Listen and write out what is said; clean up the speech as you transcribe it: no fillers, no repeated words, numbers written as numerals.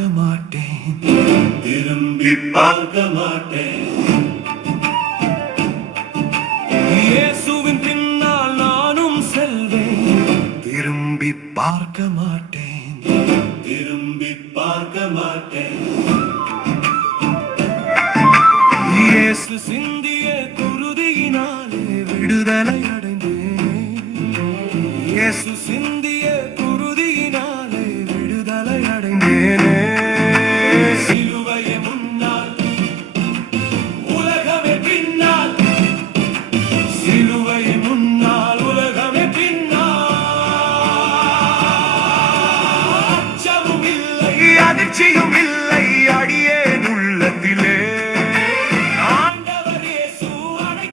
பார்க்க மாட்டேன், திரும்பி பார்க்க மாட்டேன். இயேசுவின் பின்னால் நானும் செல்வேன், திரும்பி பார்க்க மாட்டேன், திரும்பி பார்க்க மாட்டேன். இயேசு சிந்திய குருதியினாலே விடுதலை அடைந்தேன். இயேசு சிந்திய குருதியினாலே விடுதலை அடைந்தேனே. சிலுவையை முன்னால், உலகமே பின்னால், சிலுவையை முன்னால், உலகமே பின்னால். அச்சமும் இல்லை, அதிர்ச்சியும்